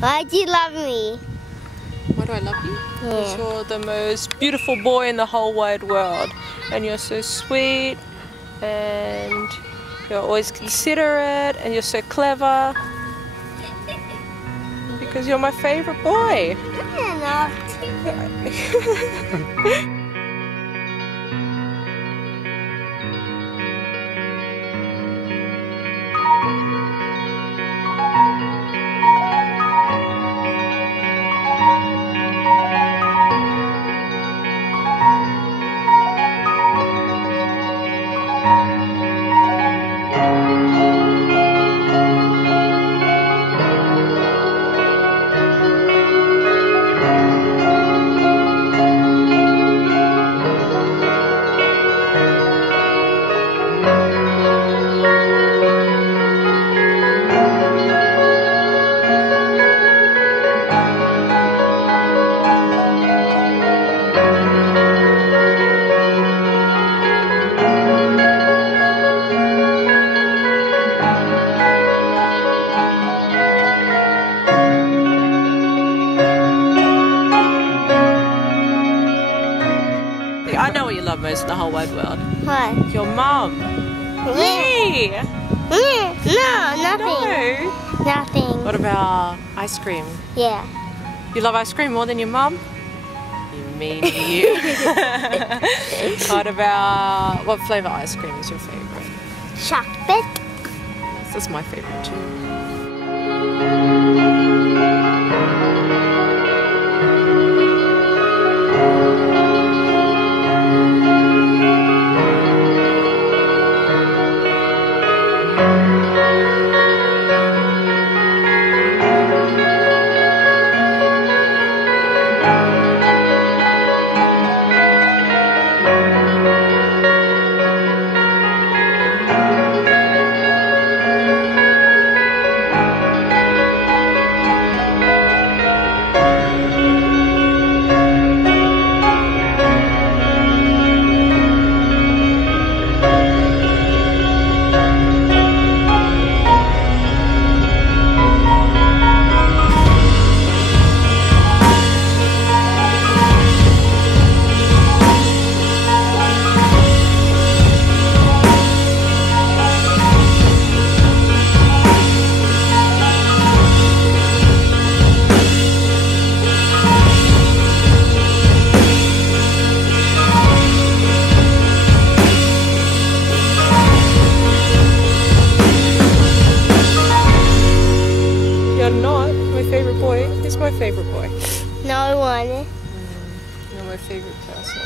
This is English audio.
Why do you love me? Why do I love you? Yeah. Because you're the most beautiful boy in the whole wide world. And you're so sweet, and you're always considerate, and you're so clever. Because you're my favorite boy. I'm not. I know what you love most in the whole wide world. What? Your mum. Me. No, nothing. No. Nothing. What about ice cream? Yeah. You love ice cream more than your mum? You mean you. What flavour ice cream is your favourite? Chocolate. That's my favourite too. You're not my favourite boy. Who's my favourite boy? No one. You're my favourite person.